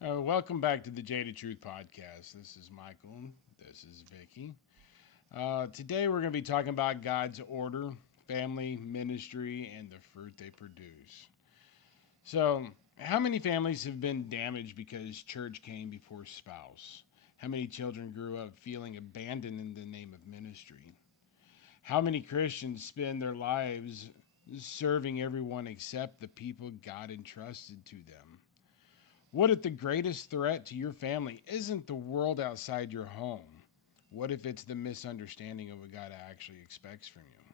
Welcome back to the Jaded Truth podcast. This is Michael. This is Vicky. Today we're going to be talking about God's order, family, ministry, and the fruit they produce. So, how many families have been damaged because church came before spouse? How many children grew up feeling abandoned in the name of ministry? How many Christians spend their lives serving everyone except the people God entrusted to them? What if the greatest threat to your family isn't the world outside your home? What if it's the misunderstanding of what God actually expects from you?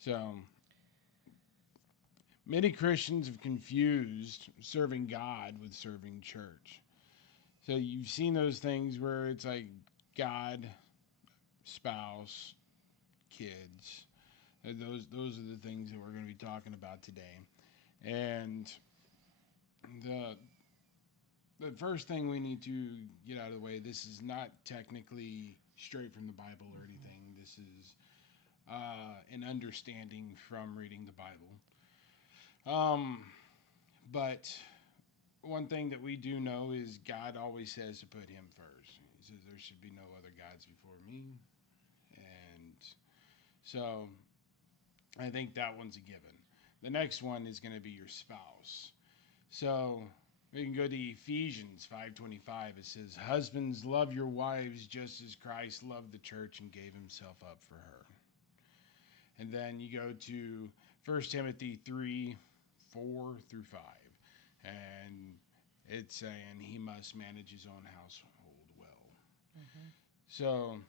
So, many Christians have confused serving God with serving church. So, you've seen those things where it's like God, spouse, kids. Those are the things that we're going to be talking about today. And the the first thing we need to get out of the way, this is not technically straight from the Bible or anything. This is an understanding from reading the Bible. Um, but one thing that we do know is God always says to put Him first. He says there should be no other gods before me. And so I think that one's a given. The next one is going to be your spouse. So we can go to Ephesians 5:25. It says, "Husbands, love your wives just as Christ loved the church and gave himself up for her." And then you go to 1 Timothy 3:4-5. And it's saying he must manage his own household well. Mm-hmm. So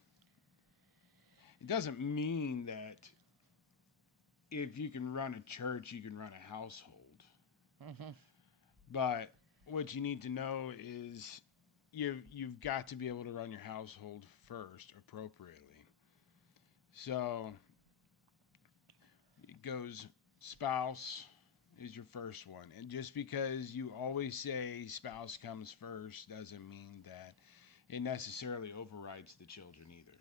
it doesn't mean that if you can run a church, you can run a household. Mm-hmm. But what you need to know is you've got to be able to run your household first appropriately. So it goes spouse is your first one. And just because you always say spouse comes first doesn't mean that it necessarily overrides the children either.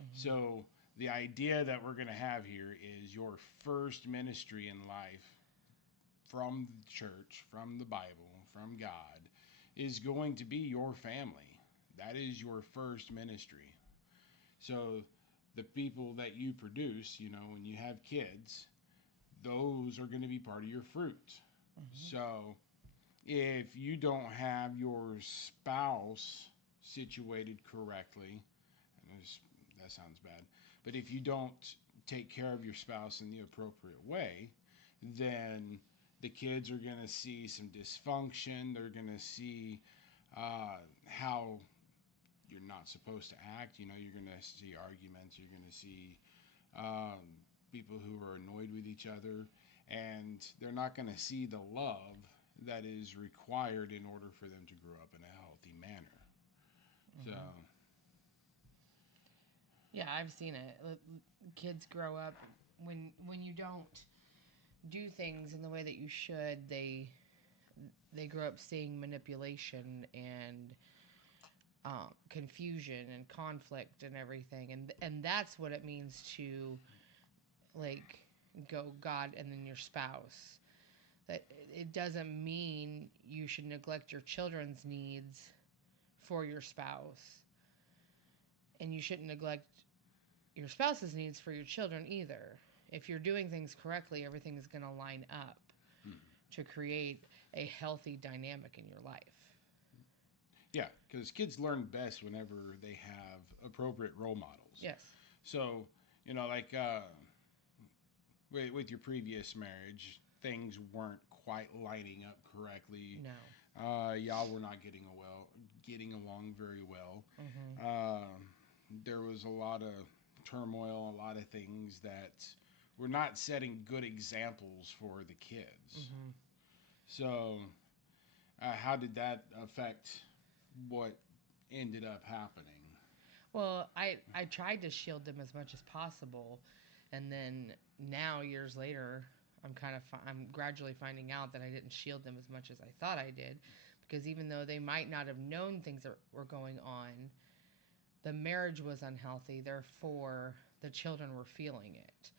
Mm-hmm. So the idea that we're going to have here is your first ministry in life from the church, from the Bible, from God, is going to be your family. That is your first ministry. So the people that you produce, when you have kids, those are going to be part of your fruit. Mm-hmm. So if you don't have your spouse situated correctly, and that sounds bad, but if you don't take care of your spouse in the appropriate way, then the kids are going to see some dysfunction. They're going to see how you're not supposed to act. You're going to see arguments. You're going to see people who are annoyed with each other. And they're not going to see the love that is required in order for them to grow up in a healthy manner. So, Mm-hmm. Yeah, I've seen it. Kids grow up when you don't do things in the way that you should. They grow up seeing manipulation and confusion and conflict and everything, and that's what it means to like go God and then your spouse. That it doesn't mean you should neglect your children's needs for your spouse, and you shouldn't neglect your spouse's needs for your children either. If you're doing things correctly, everything is going to line up hmm. to create a healthy dynamic in your life. Yeah, because kids learn best whenever they have appropriate role models. Yes. So, like with your previous marriage, things weren't quite lining up correctly. No. Y'all were not getting along very well. Mm-hmm. Uh, there was a lot of turmoil, a lot of things that were not setting good examples for the kids. Mm-hmm. So, how did that affect what ended up happening? Well, I tried to shield them as much as possible, and then now years later, I'm gradually finding out that I didn't shield them as much as I thought I did, because even though they might not have known things that were going on, the marriage was unhealthy. Therefore, the children were feeling it,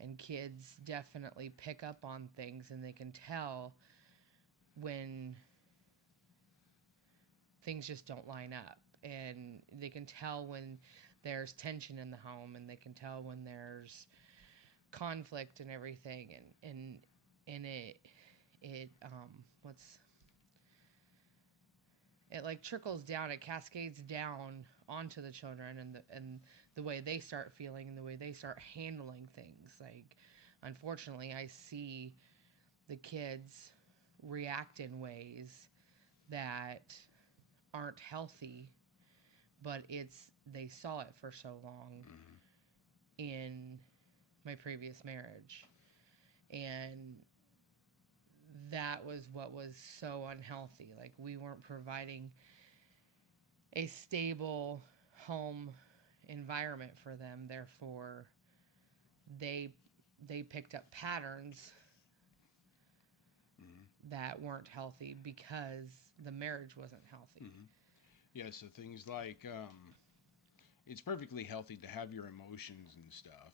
and kids definitely pick up on things, and they can tell when things just don't line up, and they can tell when there's tension in the home, and they can tell when there's conflict and everything, and it what's it like trickles down, it cascades down onto the children, and the way they start feeling and the way they start handling things. Like, unfortunately, I see the kids react in ways that aren't healthy, but it's they saw it for so long in my previous marriage, and that was what was so unhealthy. Like, we weren't providing a stable home environment for them, therefore they they picked up patterns that weren't healthy because the marriage wasn't healthy. Yeah, so things like it's perfectly healthy to have your emotions and stuff,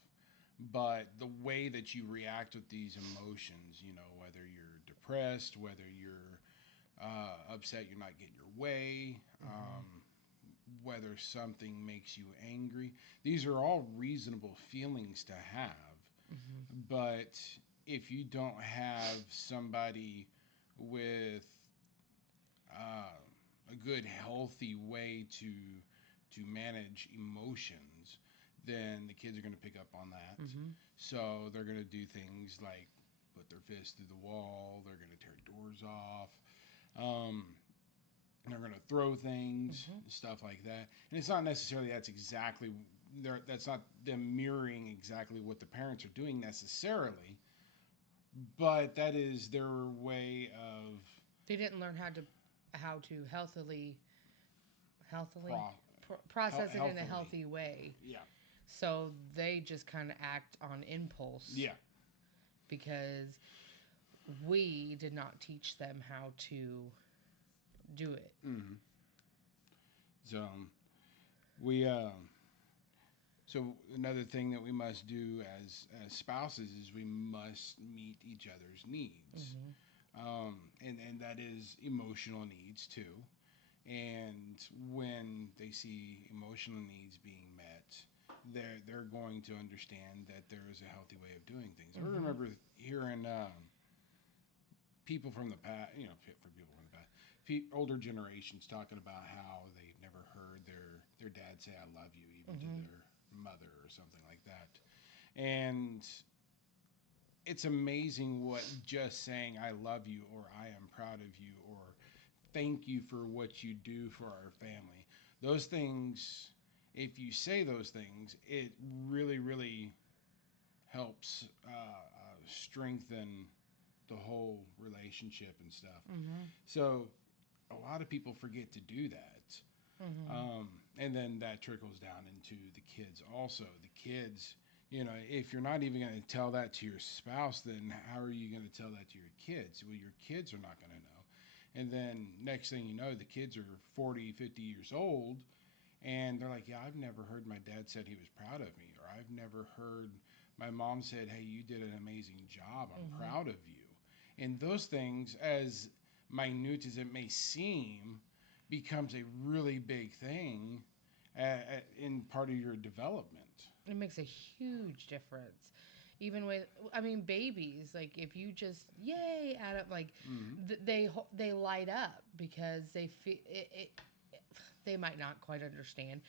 but the way that you react with these emotions, you know, whether you're depressed, whether you're upset you're not getting your way, whether something makes you angry, these are all reasonable feelings to have. But if you don't have somebody with a good, healthy way to manage emotions, then the kids are going to pick up on that. So they're going to do things like put their fist through the wall. They're going to tear doors off. Um, they're going to throw things, stuff like that. And it's not necessarily that's not them mirroring exactly what the parents are doing necessarily, but that is their way of They didn't learn how to healthily process it in a healthily. healthy way. Yeah. So they just kind of act on impulse. Yeah. Because we did not teach them how to do it. So we so another thing that we must do as spouses is we must meet each other's needs, and that is emotional needs too. And when they see emotional needs being met, they're going to understand that there is a healthy way of doing things. I remember hearing people from the past, you know, for people from the past, older generations talking about how they've never heard their dad say "I love you" even to their mother or something like that. And it's amazing what just saying "I love you" or "I am proud of you" or "thank you for what you do for our family." Those things, if you say those things, it really, really helps strengthen the whole relationship and stuff. So a lot of people forget to do that. And then that trickles down into the kids also. The kids, you know, if you're not even going to tell that to your spouse, then how are you going to tell that to your kids? Well, your kids are not going to know. And then next thing you know, the kids are 40, 50 years old, and they're like, yeah, I've never heard my dad said he was proud of me, or I've never heard my mom said, hey, you did an amazing job. I'm proud of you. And those things, as minute as it may seem, becomes a really big thing in part of your development. It makes a huge difference. Even with, I mean, babies, like if you just yay at it, like they light up because they feel they might not quite understand,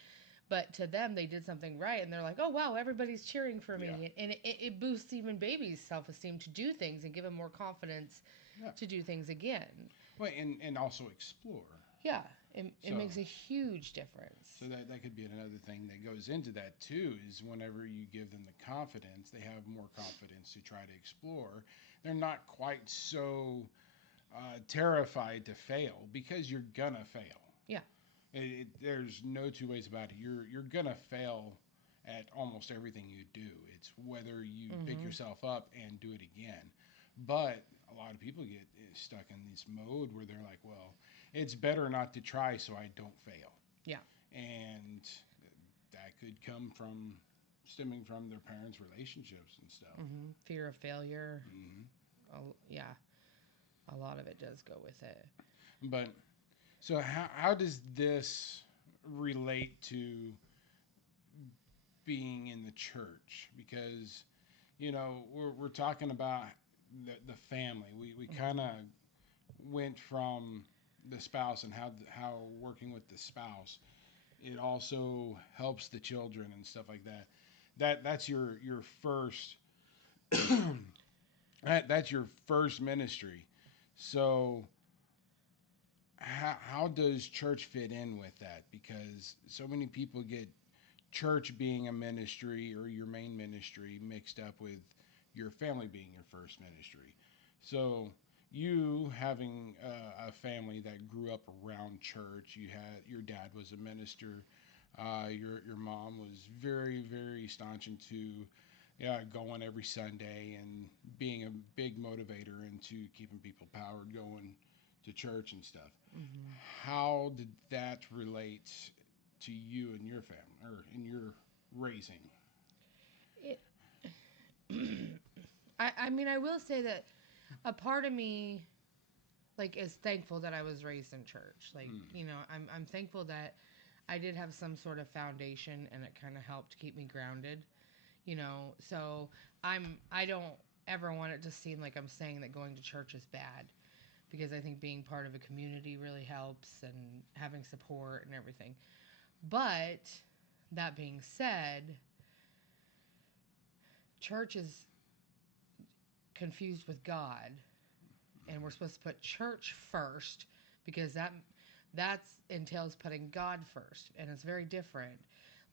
but to them they did something right, and they're like, oh wow, everybody's cheering for me. Yeah. And it boosts even babies' self-esteem to do things and give them more confidence Yeah. to do things again. Well, and also explore. Yeah, it makes a huge difference. So that could be another thing that goes into that too, is whenever you give them the confidence, they have more confidence to try to explore. They're not quite so terrified to fail, because you're gonna fail. Yeah. There's no two ways about it. You're gonna fail at almost everything you do. It's whether you pick yourself up and do it again. But a lot of people get stuck in this mode where they're like, well, it's better not to try so I don't fail. Yeah. And that could come from stemming from their parents' relationships and stuff. Fear of failure. Yeah. A lot of it does go with it. But So how does this relate to being in the church? Because we're talking about the family. We kind of went from the spouse and how working with the spouse, it also helps the children and stuff like that. That's your first that's your first ministry. So how does church fit in with that? Because so many people get church being a ministry or your main ministry mixed up with your family being your first ministry. So you having a family that grew up around church, you had your dad was a minister, your mom was very staunch into going every Sunday and being a big motivator into keeping people powered, going to church and stuff. Mm-hmm. How did that relate to you and your family or in your raising? It, I mean, I will say that a part of me, like, is thankful that I was raised in church. Like, Mm. I'm thankful that I did have some sort of foundation, and it kind of helped keep me grounded. So I don't ever want it to seem like I'm saying that going to church is bad, because I think being part of a community really helps, and having support and everything. But that being said, church is confused with God, and we're supposed to put church first, because that entails putting God first, and it's very different.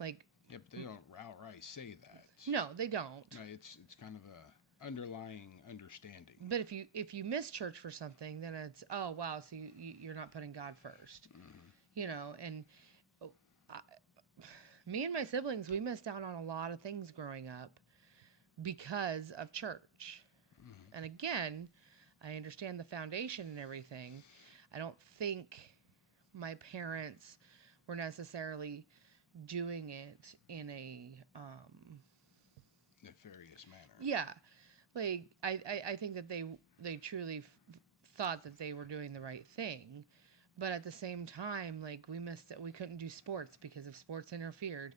Like, Yeah, but they don't outright say that. no, they don't. No, it's kind of a underlying understanding. But if you miss church for something, then it's, oh wow, so you're not putting God first. Mm-hmm. And oh, I, me and my siblings, we missed out on a lot of things growing up because of church. Mm-hmm. And again, I understand the foundation and everything. I don't think my parents were necessarily doing it in a Nefarious manner. yeah, like I think that they truly thought that they were doing the right thing, but at the same time, like, we missed it. We couldn't do sports because if sports interfered,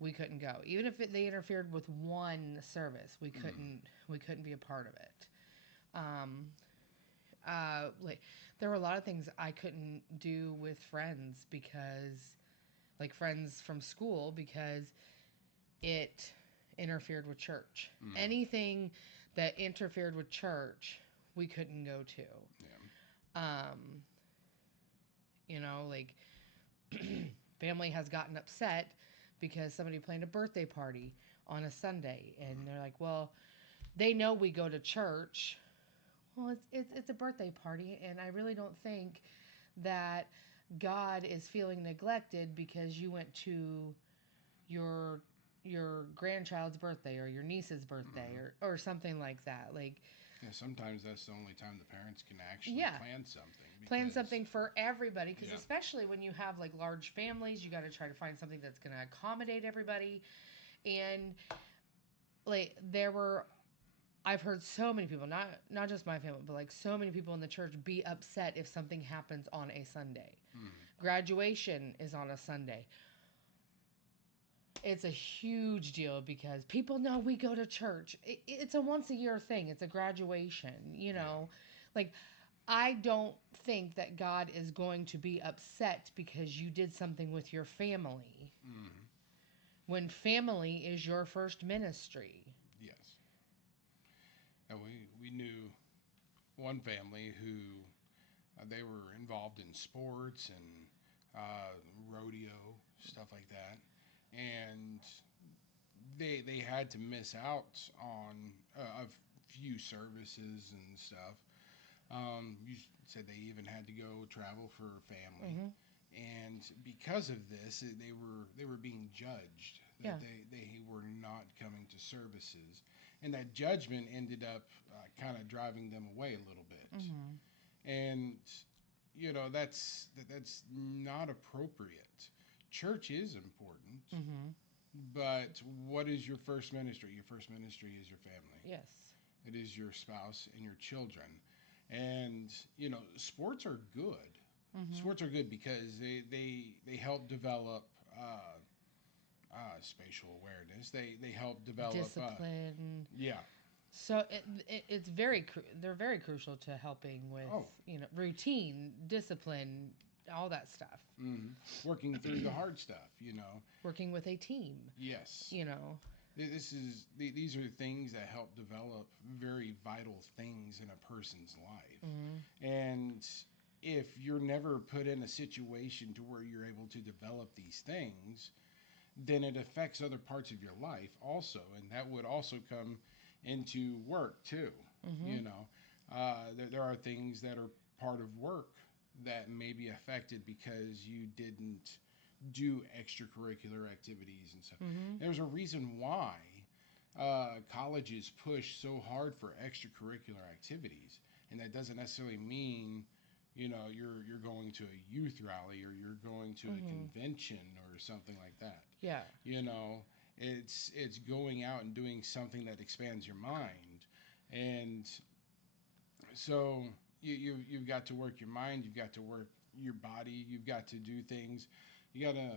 we couldn't go. Even if they interfered with one service, Mm-hmm. we couldn't be a part of it. Um, like, there were a lot of things I couldn't do with friends, because, like, friends from school, because it interfered with church. Mm-hmm. Anything that interfered with church, we couldn't go to. Yeah. Um, like, family has gotten upset because somebody planned a birthday party on a Sunday, and they're like, "Well, they know we go to church. Well, it's a birthday party, and I really don't think that God is feeling neglected because you went to your grandchild's birthday or your niece's birthday, Mm-hmm. or something like that. Like, Yeah, sometimes that's the only time the parents can actually yeah, plan something plan because something for everybody, because yeah. especially when you have, like, large families, you got to try to find something that's going to accommodate everybody. And, like, I've heard so many people, not just my family, but, like, so many people in the church be upset if something happens on a Sunday. Mm-hmm. Graduation is on a Sunday. It's a huge deal because people know we go to church. It's a once a year thing. It's a graduation, Yeah. Like, I don't think that God is going to be upset because you did something with your family, Mm-hmm. when family is your first ministry. Yes. And we knew one family who they were involved in sports and rodeo stuff like that, and they had to miss out on a few services and stuff. You said they even had to go travel for family, Mm-hmm. and because of this, they were being judged Yeah. that they were not coming to services, and that judgment ended up kind of driving them away a little bit. Mm-hmm. And that's not appropriate. Church is important, Mm-hmm. but what is your first ministry? Your first ministry is your family. Yes. It is your spouse and your children. And sports are good. Mm-hmm. Sports are good because they help develop spatial awareness. They help develop Discipline. yeah. So it's very they're very crucial to helping with Oh, routine, discipline, all that stuff. hmm, working through the hard stuff. You know. Working with a team. Yes. You know. These are things that help develop very vital things in a person's life. Mm-hmm. And if you're never put in a situation to where you're able to develop these things, then it affects other parts of your life also, and that would also come into work too. Mm-hmm. You know, there are things that are part of work that may be affected because you didn't do extracurricular activities and stuff. Mm-hmm. There's a reason why colleges push so hard for extracurricular activities, and that doesn't necessarily mean you're going to a youth rally or you're going to a Mm-hmm. convention or something like that. Yeah. You know, it's going out and doing something that expands your mind, and so you've got to work your mind, you've got to work your body, you've got to do things, you got to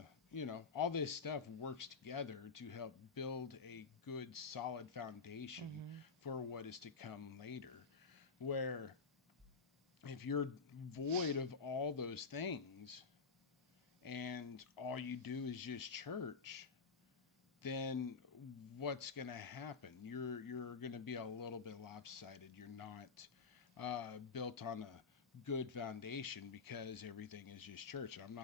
all this stuff works together to help build a good solid foundation Mm-hmm. for what is to come later. Where if you're void of all those things and all you do is just church, then what's going to happen? You're going to be a little bit lopsided. You're not built on a good foundation because everything is just church. I'm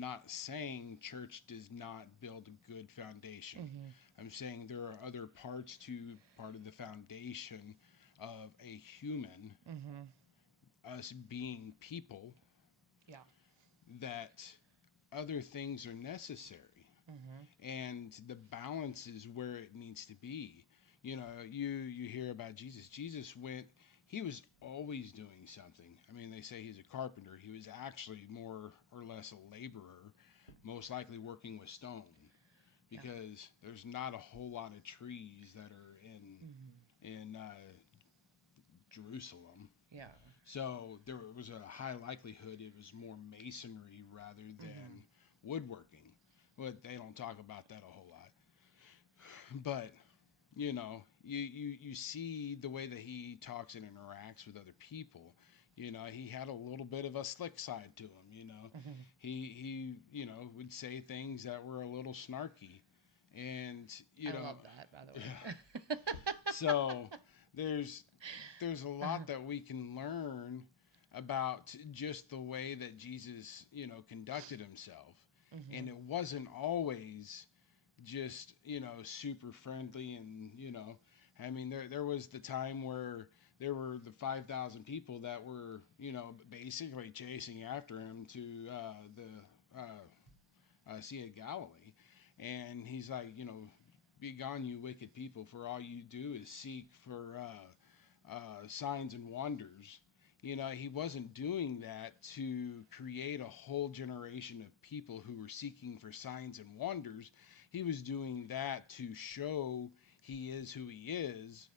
not saying church does not build a good foundation. Mm-hmm. I'm saying there are other parts to part of the foundation of a human, Mm-hmm. us being people, Yeah. that other things are necessary. Mm-hmm. And the balance is where it needs to be. You hear about Jesus. Jesus went. He was always doing something. I mean, they say he's a carpenter. He was actually more or less a laborer, most likely working with stone, Yeah. because there's not a whole lot of trees that are Mm-hmm. in Jerusalem. Yeah. So there was a high likelihood it was more masonry rather Mm-hmm. than woodworking. But they don't talk about that a whole lot. But you see the way that he talks and interacts with other people. He had a little bit of a slick side to him. Mm-hmm. He would say things that were a little snarky, and I love that, by the yeah. way. So there's there's a lot that we can learn about just the way that Jesus conducted himself, and Mm-hmm. it wasn't always just super friendly. And I mean, there was the time where there were the 5,000 people that were basically chasing after him to the Sea of Galilee, and he's like, be gone, you wicked people, for all you do is seek for signs and wonders. He wasn't doing that to create a whole generation of people who were seeking for signs and wonders. He was doing that to show he is who he is,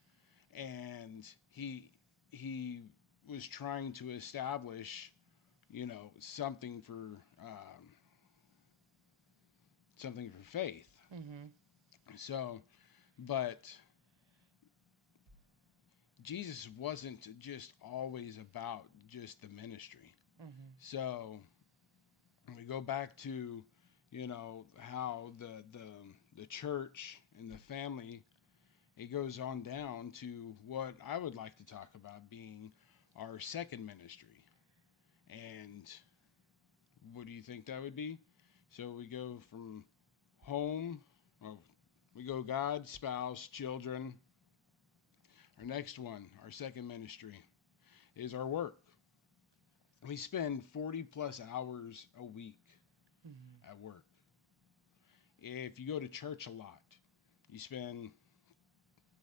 and he was trying to establish, something for something for faith. Mm-hmm. So, but Jesus wasn't just always about just the ministry. Mm-hmm. So we go back to how the church and the family, it goes on down to what I would like to talk about being our second ministry. And what do you think that would be? So we go from home, well, we go God, spouse, children. Our next one, our second ministry, is our work. We spend 40 plus hours a week Mm-hmm. at work. If you go to church a lot, you spend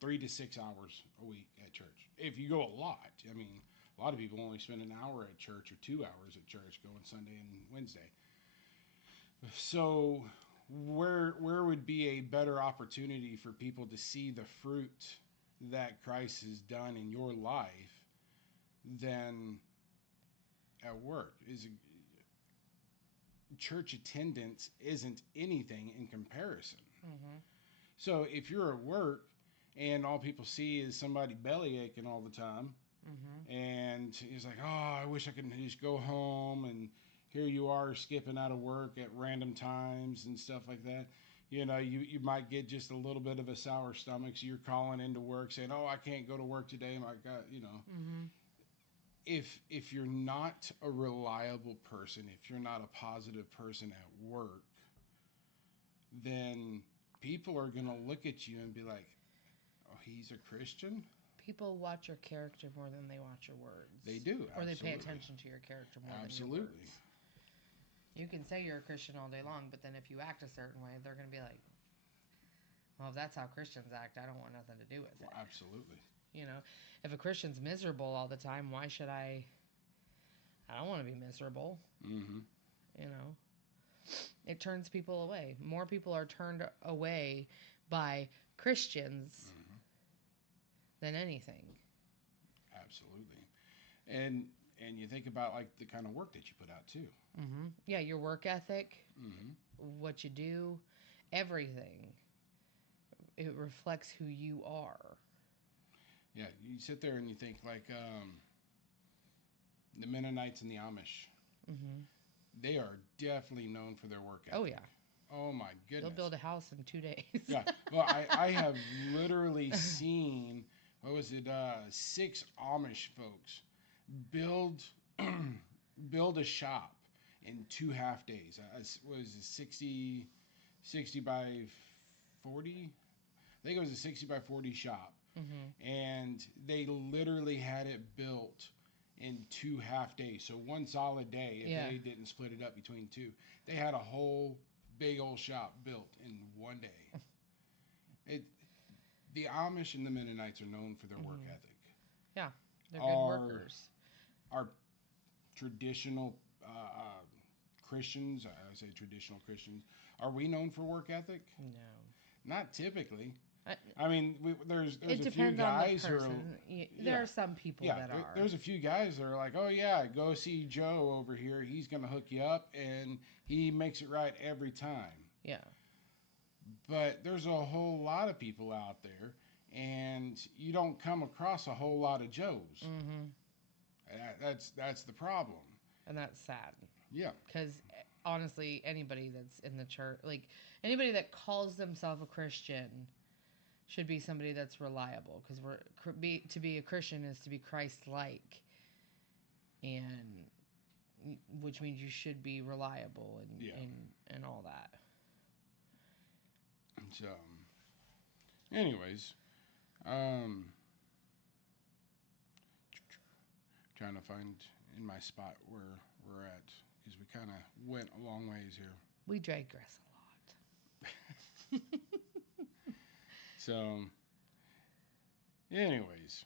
3 to 6 hours a week at church. If you go a lot, I mean, a lot of people only spend an hour at church or 2 hours at church going Sunday and Wednesday. So, where would be a better opportunity for people to see the fruit that Christ has done in your life than at work. Is church attendance isn't anything in comparison. Mm-hmm. So if you're at work and all people see is somebody belly aching all the time, Mm-hmm. and he's like, "Oh, I wish I could just go home," and here you are skipping out of work at random times and stuff like that. You might get just a little bit of a sour stomach, so you're calling into work saying, "Oh, I can't go to work today. My God." Mm-hmm. If you're not a reliable person, if you're not a positive person at work, then people are going to look at you and be like, "Oh, he's a Christian?" People watch your character more than they watch your words. They do, Or they pay absolutely. attention to your character more than your Absolutely. words. You can say you're a Christian all day long, but then if you act a certain way, they're going to be like, well, if that's how Christians act, I don't want nothing to do with it. Well, absolutely. If a Christian's miserable all the time, why should I don't want to be miserable. Mm-hmm. You know, it turns people away. More people are turned away by Christians Mm-hmm. than anything. Absolutely. And you think about like the kind of work that you put out too. Mm-hmm. Yeah, your work ethic, Mm-hmm. what you do, everything. It reflects who you are. Yeah, you sit there and you think like the Mennonites and the Amish. Mm-hmm. They are definitely known for their work ethic. Oh yeah, Oh my goodness. they'll build a house in 2 days. Yeah. Well, I have literally seen, what was it, 6 Amish folks build build a shop in 2 half days. Was it 60 by 40? I think it was a 60 by 40 shop. Mm-hmm. And they literally had it built in 2 half days. So one solid day, if Yeah. they didn't split it up between two. They had a whole big old shop built in one day. It, the Amish and the Mennonites are known for their work Mm-hmm. ethic. Yeah, they're good Our, workers. our traditional Christians, I say traditional Christians, are we known for work ethic? No. Not typically. I, I mean, there's it a few depends on the guys who are, person. There yeah. are some people Yeah, that are. there's a few guys that are like, oh yeah, go see Joe over here. He's gonna hook you up, and he makes it right every time. Yeah. But there's a whole lot of people out there, and you don't come across a whole lot of Joes. Mm-hmm. That's the problem. And that's sad. Yeah. Because honestly, anybody that's in the church, like anybody that calls themselves a Christian, should be somebody that's reliable. Because to be a Christian is to be Christ-like, and which means you should be reliable and Yeah. and all that. So, anyways, um, trying to find in my spot where we're at because we kind of went a long ways here. We digress a lot. So, anyways,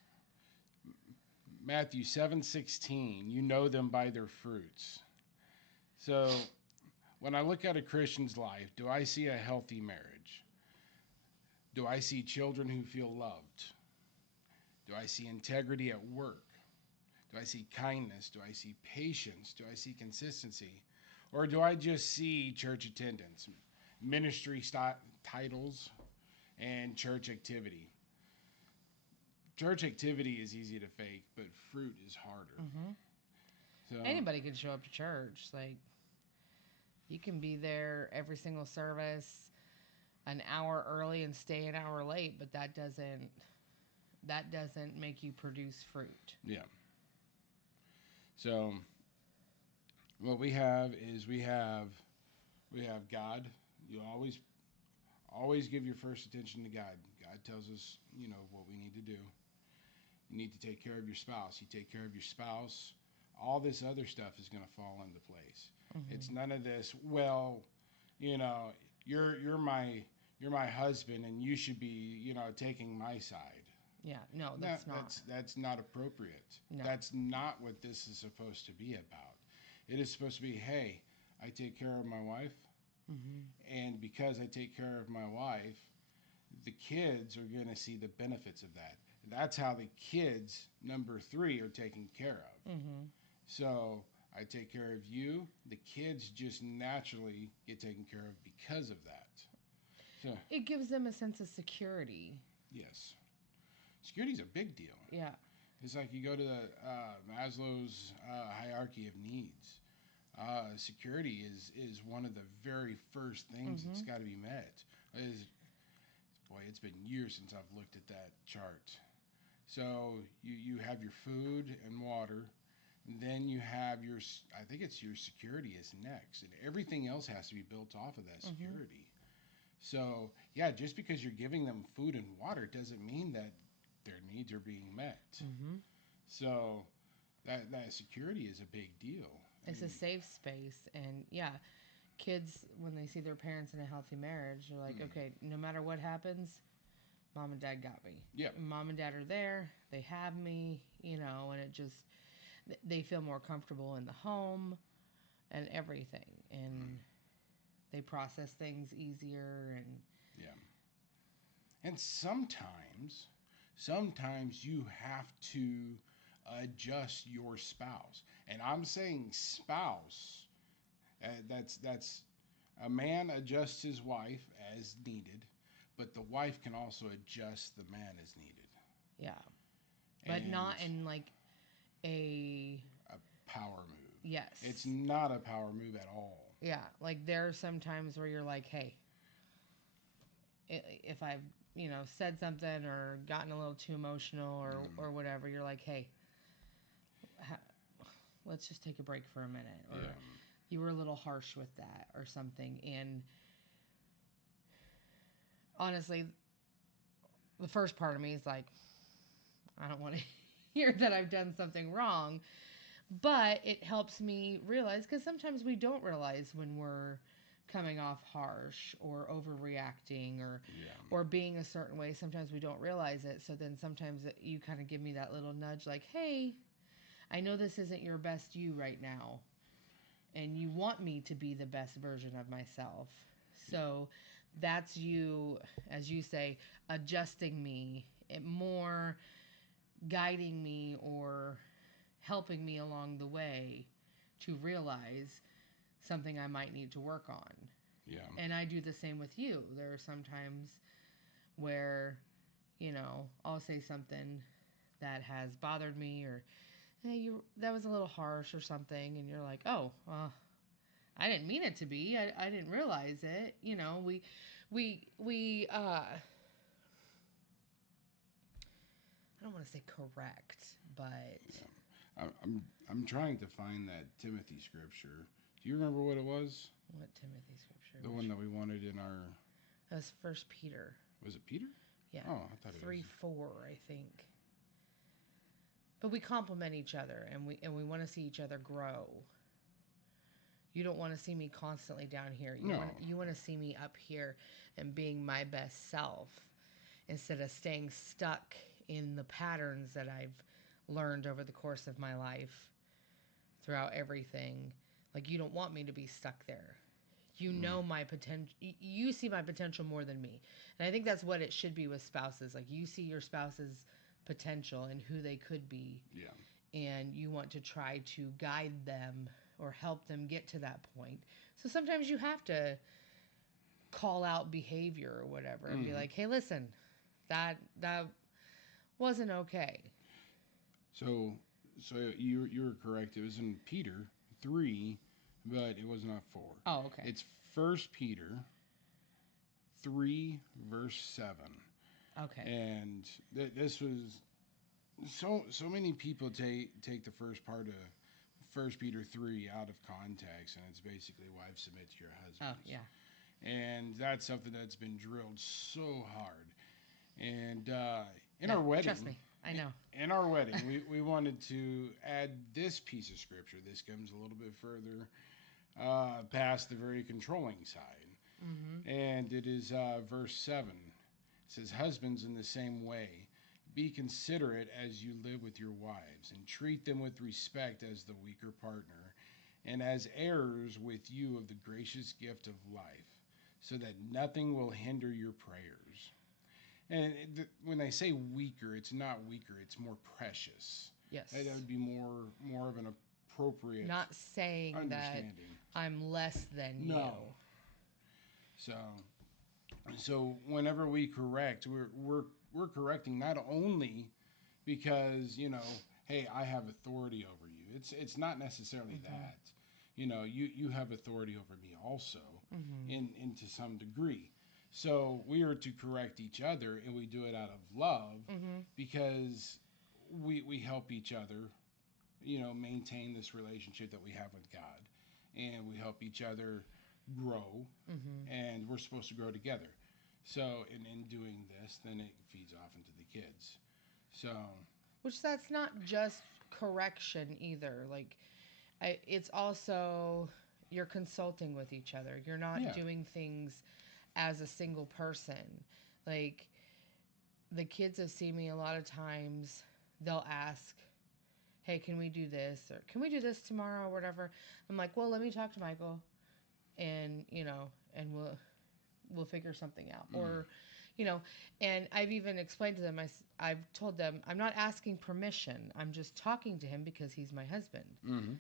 Matthew 7:16, you know them by their fruits. So, when I look at a Christian's life, do I see a healthy marriage? Do I see children who feel loved? Do I see integrity at work? Do I see kindness? Do I see patience? Do I see consistency? Or do I just see church attendance, ministry titles, and church activity? Church activity is easy to fake, but fruit is harder. Mm-hmm. So, Anybody can show up to church. Like, you can be there every single service an hour early and stay an hour late, but that doesn't make you produce fruit. yeah. So what we have is we have God. You always give your first attention to God. God tells us, what we need to do. You need to take care of your spouse. You take care of your spouse, all this other stuff is going to fall into place. Mm-hmm. It's none of this, well, you're my husband and you should be, taking my side. Yeah, no, that's not. That's not appropriate. No. That's not what this is supposed to be about. It is supposed to be, hey, I take care of my wife, Mm-hmm. and because I take care of my wife, the kids are going to see the benefits of that. That's how the kids, number 3, are taken care of. Mm-hmm. So I take care of you. The kids just naturally get taken care of because of that. So, It gives them a sense of security. yes, security's a big deal. Yeah. It's like you go to the Maslow's hierarchy of needs. Security is one of the very first things that's got to be met. Is Boy, it's been years since I've looked at that chart. So you have your food and water, and then you have your, I think it's your security is next, and everything else has to be built off of that security. So yeah, just because you're giving them food and water doesn't mean that their needs are being met. So that security is a big deal. It's a safe space. And yeah, kids, when they see their parents in a healthy marriage, they're like, okay, no matter what happens, mom and dad got me. Yeah. Mom and dad are there. They have me, and it just, they feel more comfortable in the home and everything. And they process things easier. And Yeah. And sometimes you have to adjust your spouse. And I'm saying spouse. That's a man adjusts his wife as needed, but the wife can also adjust the man as needed. yeah. But And not in like a, a power move. yes. It's not a power move at all. Yeah. Like there are some times where you're like, hey, if I've, said something or gotten a little too emotional or whatever, you're like, hey, let's just take a break for a minute. Or you were a little harsh with that or something. And honestly, the first part of me is like, I don't want to hear that I've done something wrong. But it helps me realize, because sometimes we don't realize when we're coming off harsh or overreacting or being a certain way. Sometimes we don't realize it. So then sometimes you kind of give me that little nudge like, hey, I know this isn't your best you right now, and you want me to be the best version of myself. So that's you, as you say, adjusting me, more guiding me or helping me along the way to realize something I might need to work on. Yeah. And I do the same with you. There are some times where, I'll say something that has bothered me, or hey, that was a little harsh or something, and you're like, oh, I didn't mean it to be. I didn't realize it. We I don't want to say correct, but I'm trying to find that Timothy scripture. Do you remember what it was? What Timothy scripture? The one that we wanted in our. That was 1 Peter. Was it Peter? Yeah. Oh, I thought it 3:4, I think. But we complement each other, and we want to see each other grow. You don't want to see me constantly down here. You want to see me up here and being my best self, instead of staying stuck in the patterns that I've learned over the course of my life throughout everything. Like, you don't want me to be stuck there. You know my potential. You see my potential more than me. And I think that's what it should be with spouses. Like, you see your spouse's potential and who they could be. Yeah. And you want to try to guide them or help them get to that point. So sometimes you have to call out behavior or whatever and be like, hey, listen, that wasn't okay. So you were correct. It was in Peter 3, but it was not 4. Oh, okay. It's 1 Peter 3 verse 7. Okay. And this was so many people take the first part of 1 Peter 3 out of context, and it's basically wives submit to your husbands. Oh, yeah. And that's something that's been drilled so hard. And in our wedding, trust me, I know. In our wedding, we wanted to add this piece of scripture. This comes a little bit further past the very controlling side. And it is verse 7. It says, husbands, in the same way, be considerate as you live with your wives, and treat them with respect as the weaker partner, and as heirs with you of the gracious gift of life, so that nothing will hinder your prayers. And when they say weaker, it's not weaker, it's more precious. Yes. That would be more of an appropriate Not saying that understanding. I'm less than you. No. So whenever we correct, we're correcting not only because, hey, I have authority over you. It's not necessarily that. You have authority over me also, in to some degree. So we are to correct each other, and we do it out of love, because we help each other, maintain this relationship that we have with God, and we help each other grow, and we're supposed to grow together. So in doing this, then it feeds off into the kids. So Which that's not just correction either. Like, it's also you're consulting with each other. You're not yeah, doing things as a single person. Like, the kids have seen me a lot of times. They'll ask, "Hey, can we do this? Or can we do this tomorrow or whatever?" I'm like, "Well, let me talk to Michael, and and we'll figure something out." Or, you know, and I've even explained to them, I've told them, I'm not asking permission. I'm just talking to him because he's my husband. mm-hmm.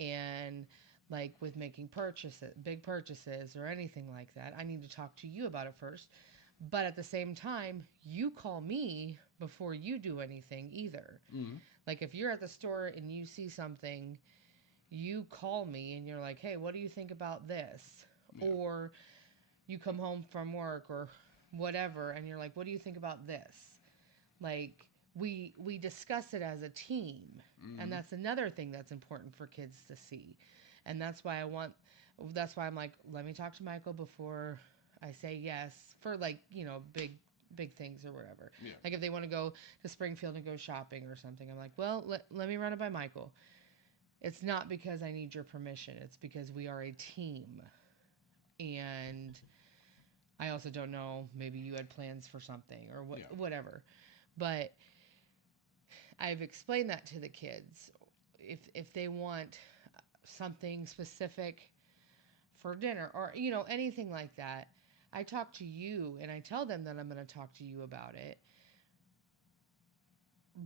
And like with making purchases, big purchases or anything like that, I need to talk to you about it first. But at the same time, you call me before you do anything either. Mm-hmm. Like if you're at the store and you see something, you call me and you're like, "Hey, what do you think about this?" Yeah. Or you come home from work or whatever and you're like, "What do you think about this?" Like we discuss it as a team. And Mm-hmm. that's another thing that's important for kids to see. And that's why I'm like, let me talk to Michael before I say yes for like, big things or whatever. Yeah. Like if they want to go to Springfield and go shopping or something, I'm like, well, let me run it by Michael. It's not because I need your permission. It's because we are a team. And I also don't know, maybe you had plans for something or Yeah. whatever. But I've explained that to the kids. If they want something specific for dinner or anything like that, I talk to you and I tell them that I'm going to talk to you about it.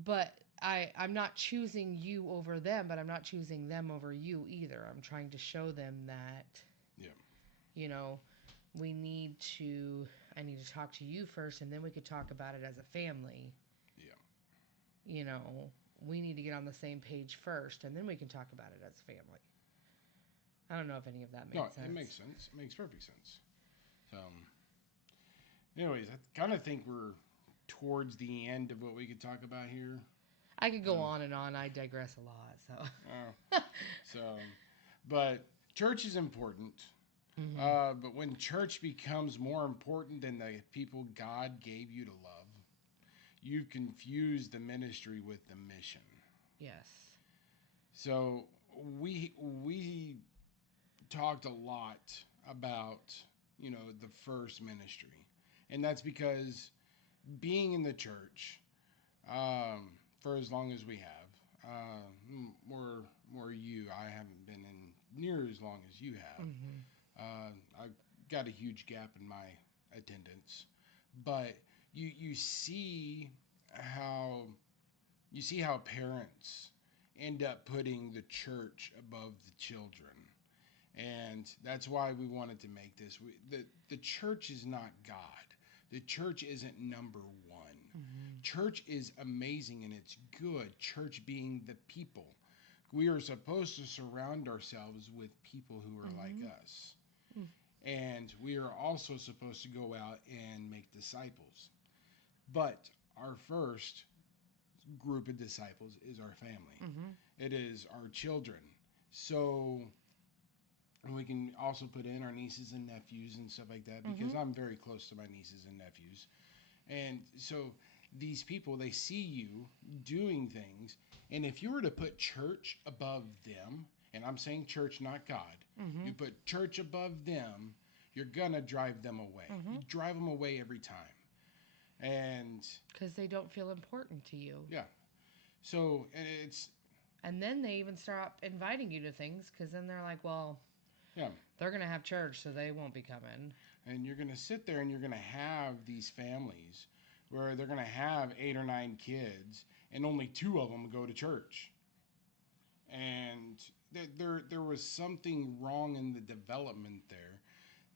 But I'm not choosing you over them, but I'm not choosing them over you either. I'm trying to show them that, Yeah. you know, we need to, I need to talk to you first and then we could talk about it as a family. Yeah. You know, we need to get on the same page first and then we can talk about it as a family. I don't know if any of that made No, sense. it makes sense. It makes perfect sense. So, anyways, I kind of think we're towards the end of what we could talk about here. I could go on and on. I digress a lot. Uh, so, but church is important. Mm-hmm. But when church becomes more important than the people God gave you to love, you've confused the ministry with the mission. Yes. So we talked a lot about the first ministry, and that's because being in the church for as long as we have, more you. I haven't been in near as long as you have. Mm-hmm. I got a huge gap in my attendance, but you see how parents end up putting the church above the children, and that's why we wanted to make this. The church is not God. The church isn't number one. Mm-hmm. Church is amazing and it's good. Church being the people. We are supposed to surround ourselves with people who are like us. And we are also supposed to go out and make disciples. But our first group of disciples is our family. Mm-hmm. It is our children. So and we can also put in our nieces and nephews and stuff like that because Mm-hmm. I'm very close to my nieces and nephews. And so these people, they see you doing things. And if you were to put church above them, and I'm saying church, not God, Mm-hmm. you put church above them, you're going to drive them away. Mm-hmm. You drive them away every time. And Because they don't feel important to you. yeah. So it's. And then they even start inviting you to things because then they're like, well, Yeah. they're going to have church, so they won't be coming. And you're going to sit there and you're going to have these families where they're going to have 8 or 9 kids and only 2 of them go to church. And there was something wrong in the development there.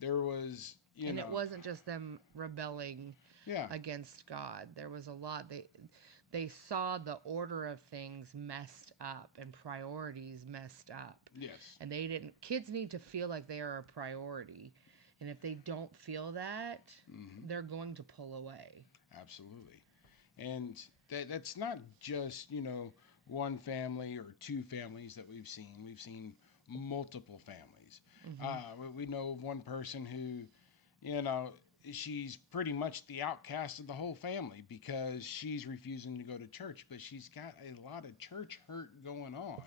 There was, And it wasn't just them rebelling yeah, against God. There was a lot. They saw the order of things messed up and priorities messed up. yes, And they didn't kids need to feel like they are a priority. And if they don't feel that, hmm, they're going to pull away. absolutely. And that's not just, one family or two families that we've seen. We've seen multiple families. Mm-hmm. We know of one person who, you know, she's pretty much the outcast of the whole family because she's refusing to go to church, but she's got a lot of church hurt going on.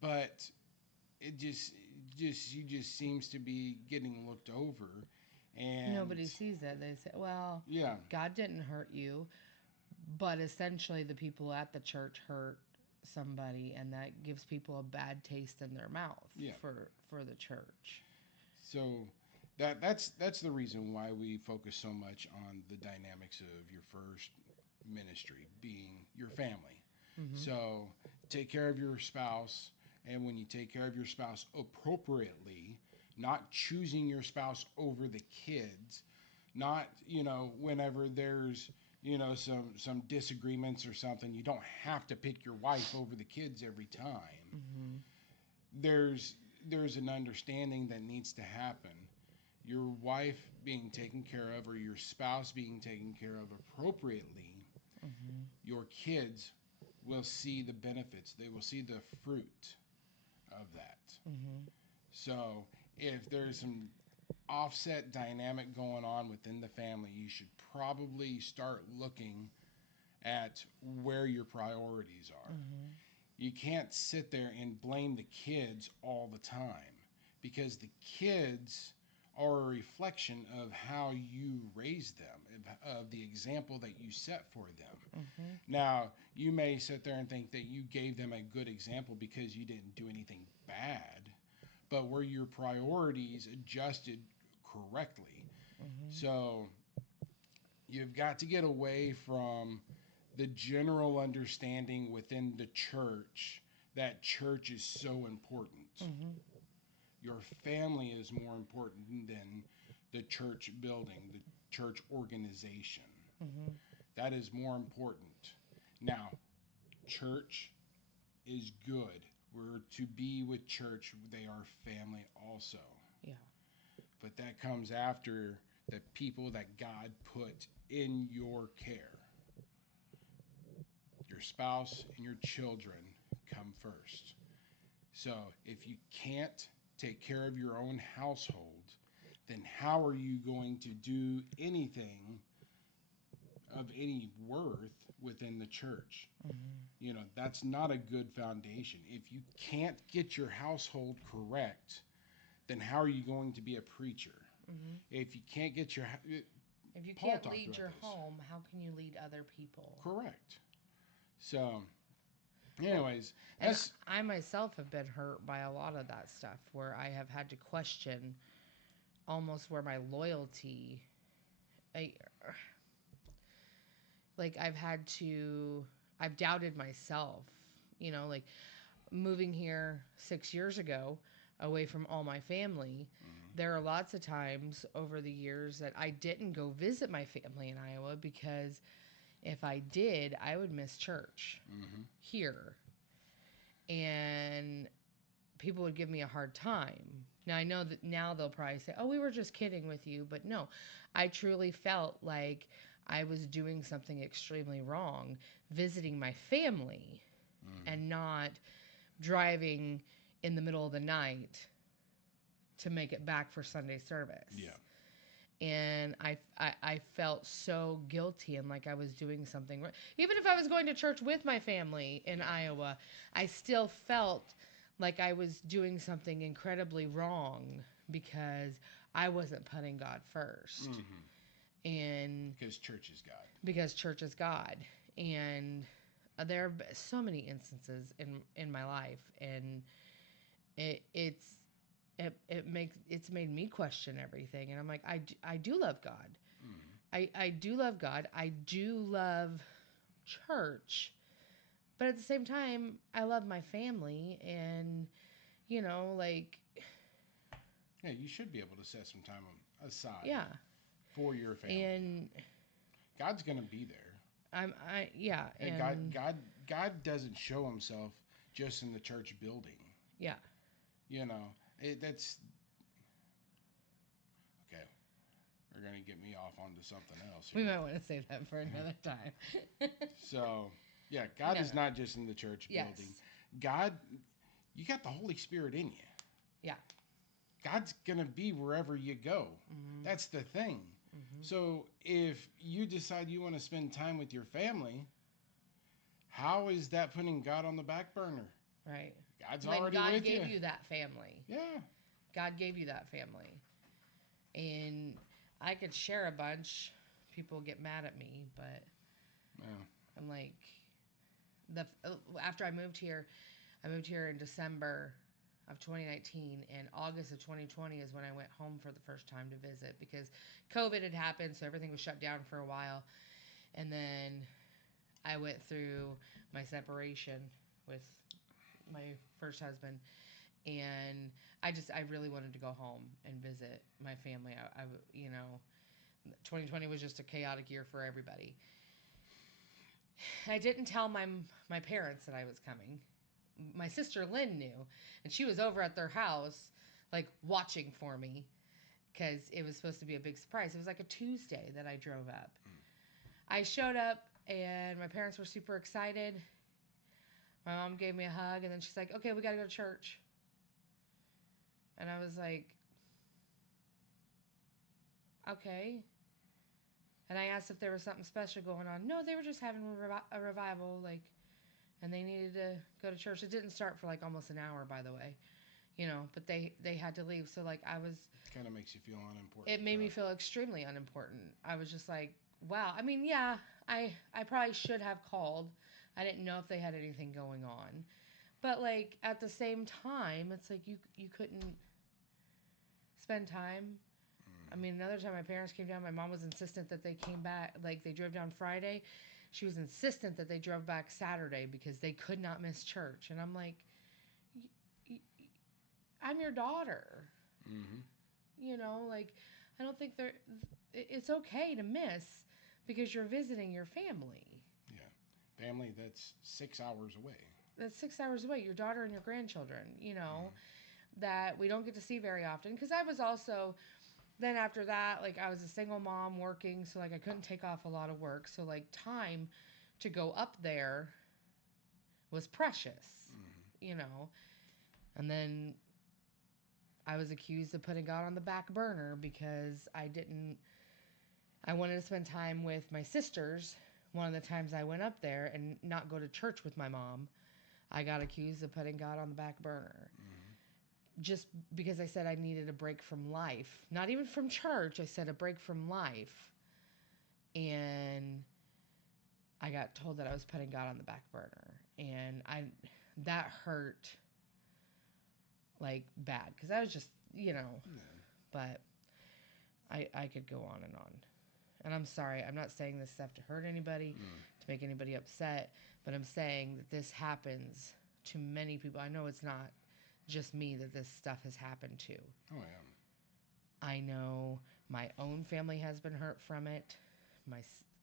But she just seems to be getting looked over, and Nobody sees that. They say, well, yeah, God didn't hurt you. But essentially, the people at the church hurt somebody, and that gives people a bad taste in their mouth yeah. for the church. So that's the reason why we focus so much on the dynamics of your first ministry being your family. Mm-hmm. So take care of your spouse, and when you take care of your spouse appropriately, not choosing your spouse over the kids, not, whenever there's, some disagreements or something, you don't have to pick your wife over the kids every time. Mm-hmm. there's there's an understanding that needs to happen. Your wife being taken care of, or your spouse being taken care of appropriately, Mm-hmm. your kids will see the benefits. They will see the fruit of that. Mm-hmm. So if there's some offset dynamic going on within the family, you should probably start looking at where your priorities are. Mm-hmm. You can't sit there and blame the kids all the time, because the kids are a reflection of how you raised them, of the example that you set for them. Mm-hmm. Now, you may sit there and think that you gave them a good example because you didn't do anything bad, but were your priorities adjusted correctly? Mm-hmm. So you've got to get away from the general understanding within the church that church is so important. Mm-hmm. Your family is more important than the church building, the church organization. Mm-hmm. That is more important. Now, church is good. We're to be with church. They are family also. Yeah. But that comes after the people that God put in your care. Your spouse and your children come first. So if you can't take care of your own household, then how are you going to do anything of any worth within the church? Mm-hmm. That's not a good foundation. If you can't get your household correct, then how are you going to be a preacher? Mm-hmm. If you can't get your If you Paul can't talked lead about your this. home, how can you lead other people? Correct. So, Well, anyways, and that's I myself have been hurt by a lot of that stuff where I have had to question almost where my loyalty, I, like I've doubted myself, like moving here 6 years ago away from all my family. mm-hmm, There are lots of times over the years that I didn't go visit my family in Iowa because if I did, I would miss church mm-hmm, here. And people would give me a hard time. Now I know that now they'll probably say, "Oh, we were just kidding with you," but no, I truly felt like I was doing something extremely wrong, visiting my family mm-hmm, and not driving in the middle of the night to make it back for Sunday service. yeah, And I felt so guilty and like I was doing something wrong. Even if I was going to church with my family in Iowa, I still felt like I was doing something incredibly wrong because I wasn't putting God first. mm-hmm. And Because church is God. because church is God. And there have been so many instances in my life, and it, it's it's made me question everything. And I'm like, I do love God. Mm-hmm. I do love God. I do love church. But at the same time, I love my family, and like, Yeah, you should be able to set some time aside yeah. for your family. And God's gonna be there. Yeah, And God doesn't show Himself just in the church building. Yeah. That's okay. They're gonna get me off onto something else here. We might want to save that for another time. So, yeah, God is No. not just in the church Yes. building. God, you got the Holy Spirit in you. Yeah. God's gonna be wherever you go. Mm-hmm. That's the thing. Mm-hmm. So if you decide you want to spend time with your family, how is that putting God on the back burner? Right. God's When already God with gave you. you that family. Yeah. God gave you that family. And I could share a bunch. People get mad at me, but Yeah. I'm like, after I moved here in December of 2019, and August of 2020 is when I went home for the first time to visit, because COVID had happened, so everything was shut down for a while. And then I went through my separation with my first husband, and I really wanted to go home and visit my family. 2020 was just a chaotic year for everybody. I didn't tell my parents that I was coming. My sister Lynn knew, and she was over at their house, like, watching for me, because it was supposed to be a big surprise. It was like a Tuesday that I drove up. I showed up, and my parents were super excited. My mom gave me a hug, and then she's like, "Okay, we got to go to church." And I was like, "Okay." And I asked if there was something special going on. No, they were just having a revival, like, and they needed to go to church. It didn't start for like almost an hour, by the way, but they had to leave. So, like, Kind of makes you feel unimportant. It made me feel extremely unimportant. I was just like, wow. I mean, yeah, I probably should have called. I didn't know if they had anything going on. But, like, at the same time, it's like you couldn't spend time. I mean, another time my parents came down, my mom was insistent that they came back. Like, they drove down Friday. She was insistent that they drove back Saturday because they could not miss church. And I'm like, I'm your daughter. Mm-hmm. Like, I don't think it's okay to miss because you're visiting your family. Yeah. Family that's 6 hours away. That's 6 hours away. Your daughter and your grandchildren, that we don't get to see very often. Because I was also, then after that, like, I was a single mom working, so, like, I couldn't take off a lot of work. So, like, time to go up there was precious, And then I was accused of putting God on the back burner because I wanted to spend time with my sisters. One of the times I went up there and not go to church with my mom, I got accused of putting God on the back burner. Just because I said I needed a break from life. Not even from church. I said a break from life. And I got told that I was putting God on the back burner. And that hurt, like, bad. Because I was just, But I could go on and on. And I'm sorry. I'm not saying this stuff to hurt anybody, to make anybody upset. But I'm saying that this happens to many people. I know it's not just me that this stuff has happened to. Oh, yeah. I know my own family has been hurt from it.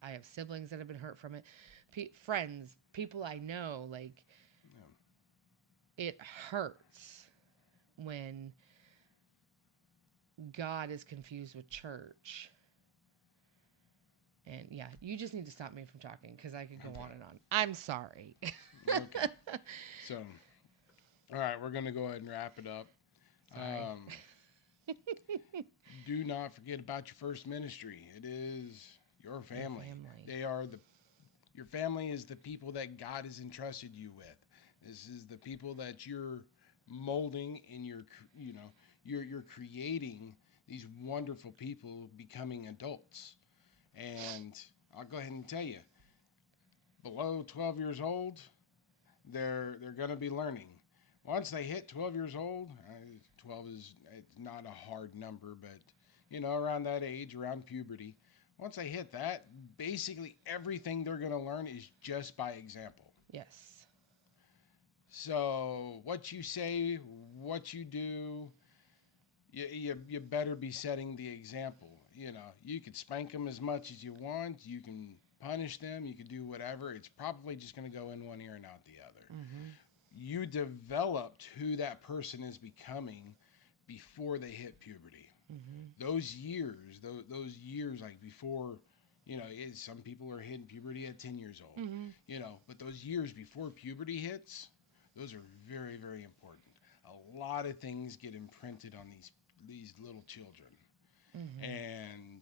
I have siblings that have been hurt from it. Friends, people I know, like, it hurts when God is confused with church. And yeah, you just need to stop me from talking because I could go on and on. I'm sorry. Okay. So, all right, we're going to go ahead and wrap it up. Do not forget about your first ministry. It is your family. Your family is the people that God has entrusted you with. This is the people that you're molding and you're creating these wonderful people becoming adults. And I'll go ahead and tell you, below 12 years old, they're going to be learning. Once they hit 12 years old, 12 it's not a hard number, but around that age, around puberty, once they hit that, basically everything they're going to learn is just by example. Yes. So what you say, what you do, you better be setting the example. You could spank them as much as you want. You can punish them. You could do whatever. It's probably just going to go in one ear and out the other. Mm-hmm. You developed who that person is becoming before they hit puberty. Mm-hmm. Those years like before, some people are hitting puberty at 10 years old, Mm-hmm. but those years before puberty hits, those are very, very important. A lot of things get imprinted on these little children. Mm-hmm. And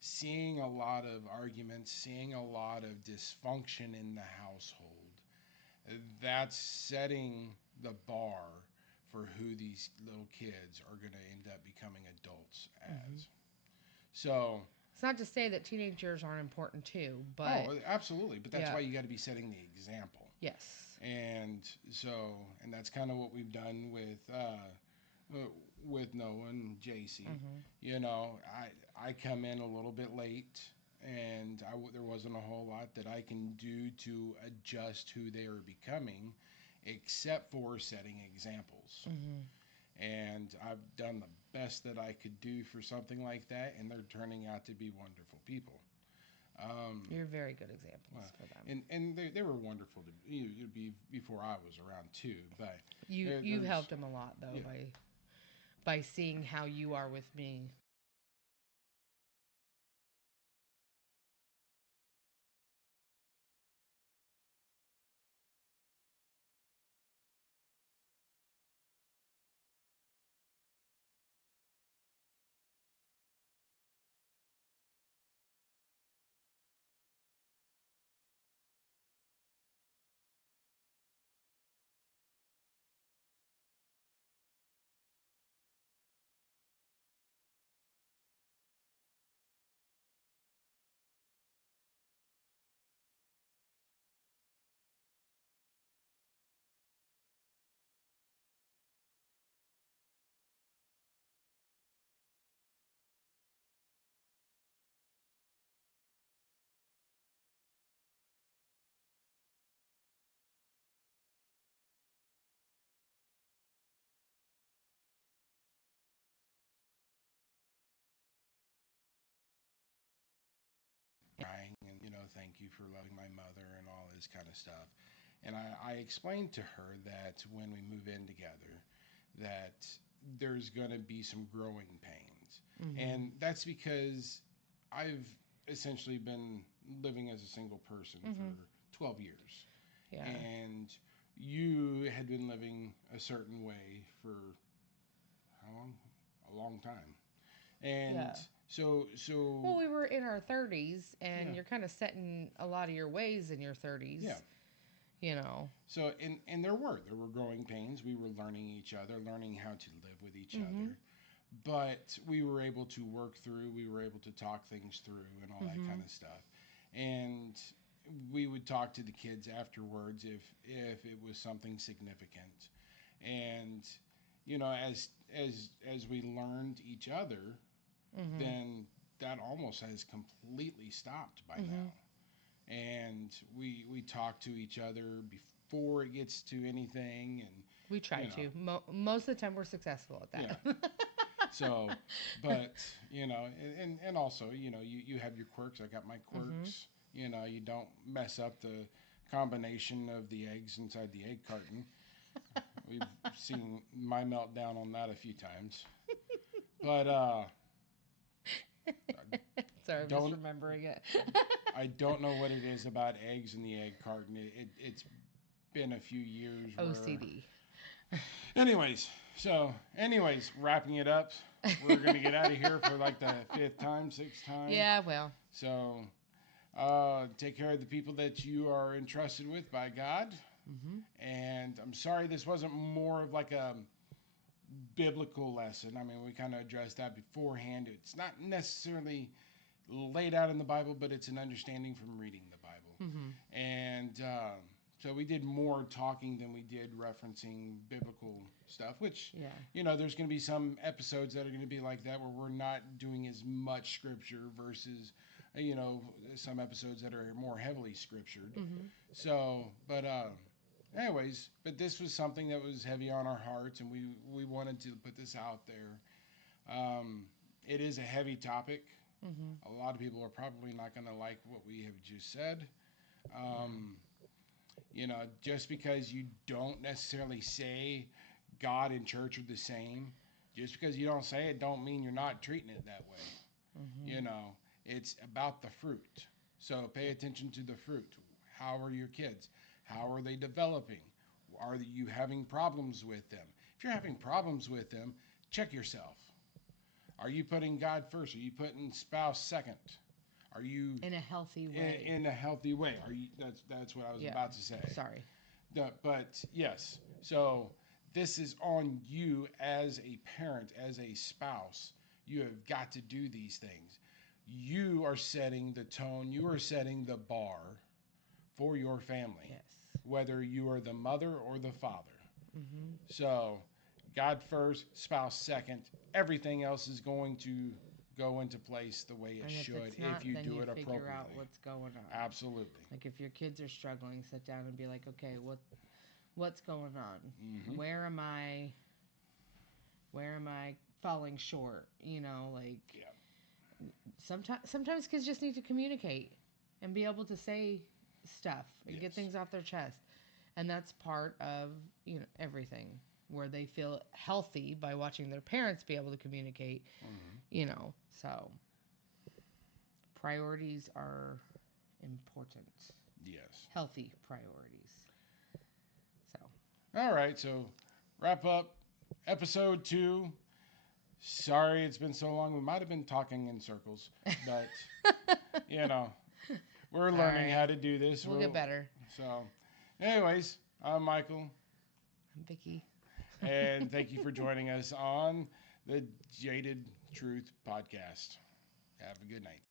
seeing a lot of arguments, seeing a lot of dysfunction in the household, that's setting the bar for who these little kids are going to end up becoming adults Mm-hmm. as. So, It's not to say that teenagers aren't important too, but oh, absolutely, but that's yeah. why you got to be setting the example. Yes. And so, and that's kind of what we've done with Noah and JC. Mm-hmm. I come in a little bit late, and there wasn't a whole lot that I can do to adjust who they are becoming, except for setting examples. Mm-hmm. And I've done the best that I could do for something like that, and they're turning out to be wonderful people. You're very good examples Well, for them. and they were wonderful to be before I was around too. But You've there's helped them a lot though yeah. by seeing how you are with me. Crying and thank you for loving my mother and all this kind of stuff. And I explained to her that when we move in together, that there's going to be some growing pains. Mm-hmm. And that's because I've essentially been living as a single person Mm-hmm. for 12 years. Yeah. And you had been living a certain way for how long? A long time. And Yeah. so Well, we were in our 30s, and yeah, you're kind of setting a lot of your ways in your yeah. 30s. You know. So and there were growing pains. We were learning each other, learning how to live with each Mm-hmm. other. But we were able to work through, we were able to talk things through and all that Mm-hmm. kind of stuff. And we would talk to the kids afterwards if it was something significant. And as we learned each other, Mm-hmm. then that almost has completely stopped by Mm-hmm. now. And we talk to each other before it gets to anything, and We try you know to. Most of the time, we're successful at yeah. that. So, but and also you have your quirks. I got my Mm-hmm. quirks. You don't mess up the combination of the eggs inside the egg carton. We've seen my meltdown on that a few times. But Sorry, I'm just don't remembering it. I don't know what it is about eggs in the egg carton. It's been a few years where. OCD. Anyways, wrapping it up, we're gonna get out of here for like the fifth time, sixth time. Yeah, well. So, take care of the people that you are entrusted with by God. Mm-hmm. And I'm sorry this wasn't more of like a biblical lesson. I mean, we kind of addressed that beforehand. It's not necessarily laid out in the Bible, but it's an understanding from reading the Bible. Mm-hmm. And so we did more talking than we did referencing biblical stuff, which, Yeah. there's going to be some episodes that are going to be like that where we're not doing as much scripture versus, some episodes that are more heavily scriptured. Mm-hmm. So, but anyways, but this was something that was heavy on our hearts, and we wanted to put this out there. It is a heavy topic. Mm-hmm. A lot of people are probably not going to like what we have just said. Um, just because you don't necessarily say God and church are the same, just because you don't say it, don't mean you're not treating it that way. Mm-hmm. You know, it's about the fruit. So pay attention to the fruit. How are your kids? How are they developing? Are you having problems with them? If you're having problems with them, check yourself. Are you putting God first? Are you putting spouse second? Are you In a healthy way. in a healthy way? Are you? That's what I was Yeah. about to say. Sorry. But yes, so this is on you as a parent, as a spouse. You have got to do these things. You are setting the tone. You are setting the bar for your family, Yes. whether you are the mother or the father. Mm-hmm. So, God first, spouse second. Everything else is going to go into place the way it And if should it's not, if you then do you it figure out appropriately. what's going on. Absolutely. Like if your kids are struggling, sit down and be like, okay, what's going on? Mm-hmm. Where am I? Where am I falling short? Like Yeah. sometimes kids just need to communicate and be able to say stuff and get Yes. things off their chest, and that's part of everything where they feel healthy by watching their parents be able to communicate. Mm-hmm. So priorities are important. Yes. Healthy priorities. So All right. So, wrap up episode 2. Sorry it's been so long. We might have been talking in circles, but you know, we're all learning how right, to do this. we'll get better. So, anyways, I'm Michael, I'm Vicky. and thank you for joining us on the Jaded Truth podcast. Have a good night.